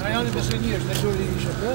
Rajoni Besënjësh, në gjuri i shëtë?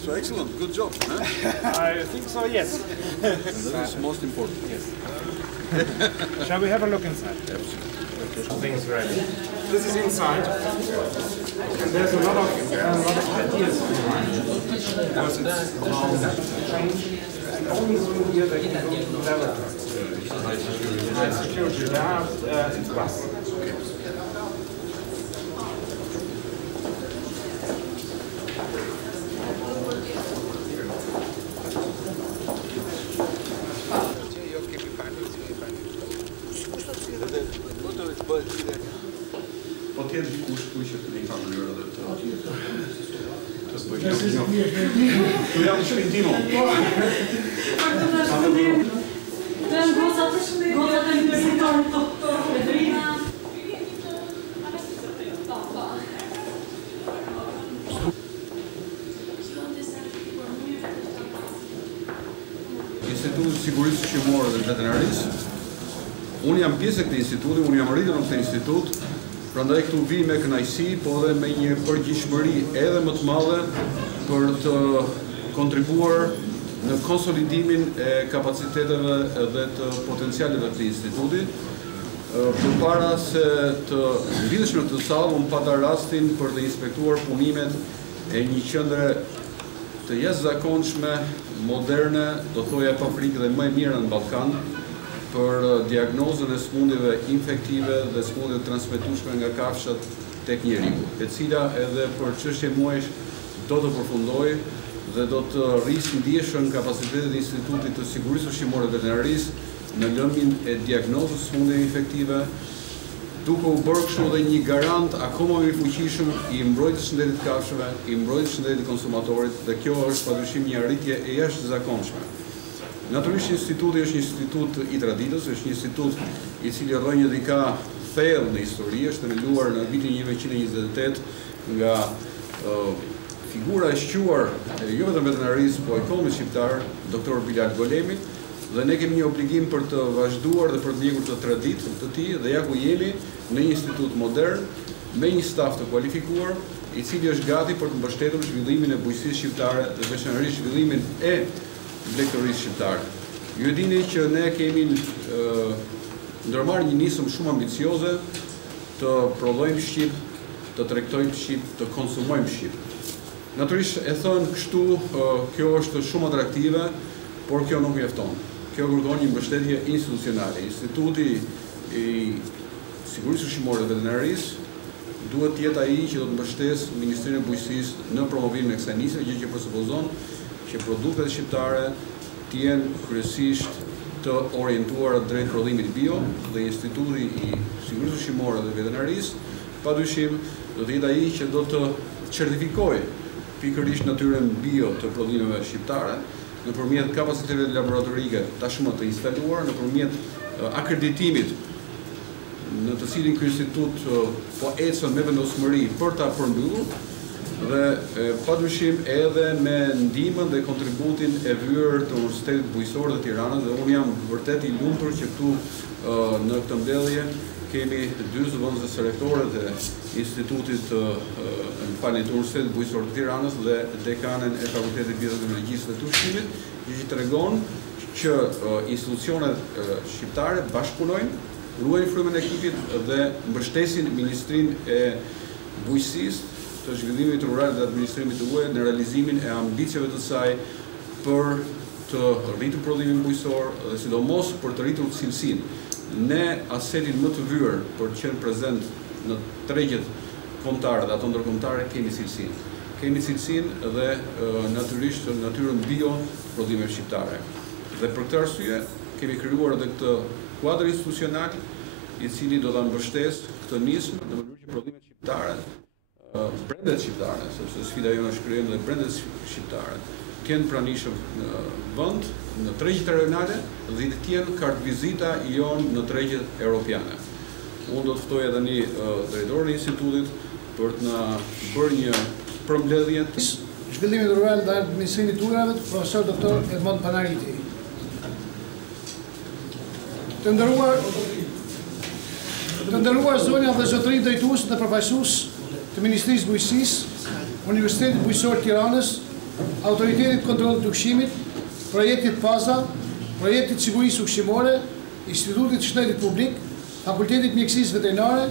So excellent, good job. Huh? I think so, yes. That is most important. Yes. Shall we have a look inside? Things ready. This is inside, and there's a lot of ideas behind it. Because it's change, and only through here they can go to developers. High security, it's bus. Po tjetë dikush ku që të një ka mënyrë dhe të s'bëjnë. Të jam shpintimo. Të janë gozat e universitarit të drina. Instituti Sigurisë Ushqimore dhe Veterinarisë. Unë jam pjesë e këtij instituti, unë jam rritur në këtë institut, prandaj këtu vi me kënaqësi, po dhe me një përgjegjësimë edhe më të madhe për të kontribuar në konsolidimin e kapaciteteve dhe të potencialeve të këtij instituti. Përpara se të mbyllësh në këtë sallë, unë pata rastin për të inspektuar punimet e një qendre të jashtëzakonshme, moderne, do thoja pa frikë dhe më e mira në Ballkan, për diagnozën e sëmundjeve infektive dhe sëmundjeve transmetueshme nga kafshat tek njeriu, e cila edhe për çështje muajsh do të përfundojë dhe do të rrisë ndjeshën kapacitetet e Institutit të Sigurisë Ushqimore dhe Veterinarisë në lëmjen e diagnozës sëmundjeve infektive, duke u bërë kështu dhe një garant akoma më i fuqishëm i mbrojtjes së shëndetit të kafshëve, i mbrojtjes së shëndetit të konsumatorit, dhe kjo është padyshim një arritje e jashtëzakonshme. Natyrisht instituti është një institut i traditës, është një institut i cili rrënjë dhe ka thellë në histori, është themeluar në vitin 1928 nga figura e shquar jo vetëm veterinarisë, po ekonomist shqiptar, doktor Bilal Golemi, dhe ne kemi një obligim për të vazhduar dhe për të ndjekur të traditën të tij, dhe ja ku jemi në një institut modern me një staf të kualifikuar, i cili është gati për të mbështetur zhvillimin e bujqësisë shqiptare dhe veçanërisht zhvillimin e blegëtorisë shqiptare. Ju e dini që ne kemi ndërmarrë një nisëm shumë ambicioze të prodhojmë shqip, të tregtojmë shqip, të konsumojmë shqip. Natyrisht e thënë kështu, kjo është shumë atraktive, por kjo nuk mjafton. Kjo kërkon një mbështetje institucionale. Instituti i Sigurisë Ushqimore dhe Veterinarisë duhet të jetë ai që do të mbështesë Ministrinë e Bujqësisë në promovimin e kësaj nisje, gjë që presupozon që produktet shqiptare të jenë kryesisht të orientuara drejt prodhimit bio, dhe Instituti i Sigurisë Ushqimore dhe Veterinarisë padyshim do të jetë ai që do të certifikojë pikërisht natyrën bio të prodhimeve shqiptare nëpërmjet kapaciteteve laboratorike tashmë të instaluara, nëpërmjet akreditimit në të cilin ky institut po ecën me vendosmëri për ta përmbyllur, dhe padyshim edhe me ndihmën dhe kontributin e vyer të Universitetit Bujqësor të Tiranës, dhe unë jam vërtet i lumtur që këtu në këtë mbledhje kemi dy zëvendësës rektore të Institutit të Universitetit Bujqësor të Tiranës dhe dekanën e Fakultetit Bioteknologjisë dhe të Ushqimit, që tregon që institucionet shqiptare bashkëpunojnë, ruajnë frymën e ekipit dhe mbështesin Ministrinë e Bujqësisë, të zhvillimit rural dhe administrimit të huaj në realizimin e ambicieve të saj për të rritur prodhimin bujqësor dhe sidomos për të rritur cilësinë. Ne asetin më të vyer për të qenë prezent në tregjet kombëtare dhe ato ndërkombëtare kemi cilësinë. Kemi cilësinë dhe natyrisht natyrën bio prodhimeve shqiptare. Dhe për këtë arsye kemi krijuar edhe këtë kuadër institucional i cili do ta mbështesë këtë nismë në mënyrë që prodhimet shqiptare, brendet shqiptare, sepse sfida jonë është krijim dhe brendet shqiptare, t'jenë pranishëm në vend, në tregjet rajonale dhe t'jenë kartë vizita jonë në tregjet europiane. Unë do të ftoj edhe një drejtorin e institutit për të na bërë një përmbledhje. Zhvillimi rural dhe administrimit të ujrave, profesor doktor Edmond Panariti. Të ndëruar zonja dhe zotërinj drejtues dhe përfaqësues të Ministrisë Bujqësisë, Universitetit Bujqësor Tiranës, Autoritetit Kontrollit të Ushqimit, Projektit Faza, Projektit Sigurisë Ushqimore, Institutit Shtetit Publik, Fakultetit Mjekësisë Veterinare,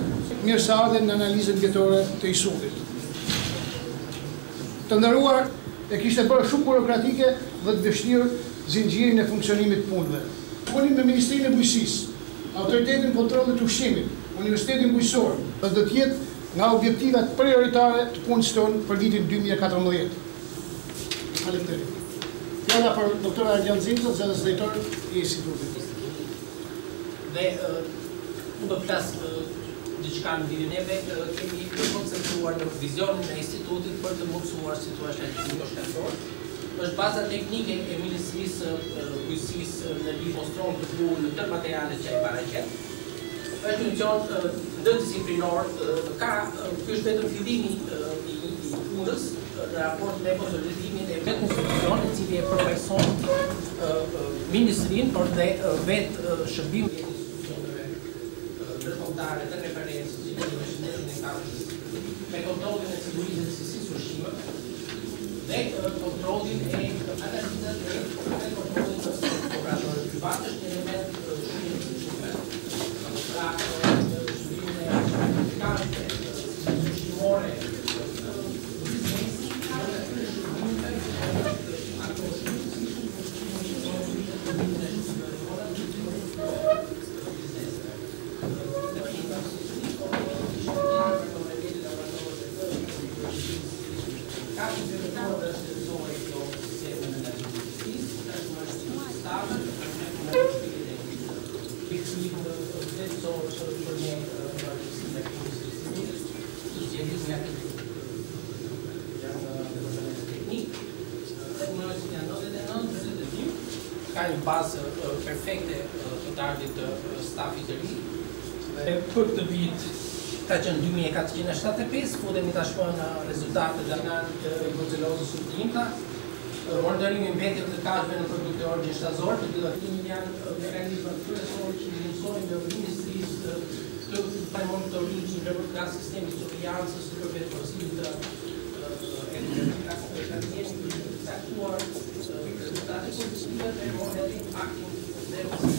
mirëseardhjen në analizën mjetore të ISUD-it. Të nderuar, e kishte bërë shumë burokratike dhe të vështirë zinxhirin e funksionimit të punëve. Punim me Ministrinë e Bujqësisë, Autoritetin Kontrollit të Ushqimit, Universitetin Bujqësor, dhe do të jetë nga objektivat prioritare të punës tonë për vitin 2014. Faleminderit. Fjala për doktor Arjan Zinxha, zëdhës drejtor i institutit. Dhe unë do flas diçka në lidhje neve kemi koncentruar në vizionin e institutit për të mundësuar situacionin shkencor. Është baza teknike e Ministrisë Bujqësisë në lidhje postron të punë të materialet që ai paraqet. Është një gjë ndërtësiprinor, ky është vetëm fillimi i punës në raport me konsolidimit e vetë institucionit i cili e përfaqëson Ministrinë, por dhe vetë shërbimin e institucioneve ndërkombëtare të referencës si në shëndetin e kafshës, me kontrollin e sigurisë dhe cilësisë ushqimeve dhe kontrollin e analizës dhe kontrollin të operatorëve privat është një element shumë i rëndësishëm. Pra, shërbimin e kafshëve, ushqimore, ka një bazë perfekte të ardhit të stafit të ri. Dhe për këtë vit ka qenë 2475, futemi tashmë në rezultatet dhe nga brucelozës subklinta, monitoringi mbetjet të kafshëve në produkte orgjin shtazor, të tilla janë mekanizmat kryesorë që mësojnë në Ministrisë të monitorimit në nga sistemi i survejancës për vetëporësinë të rezultate pozitive e impactin zero.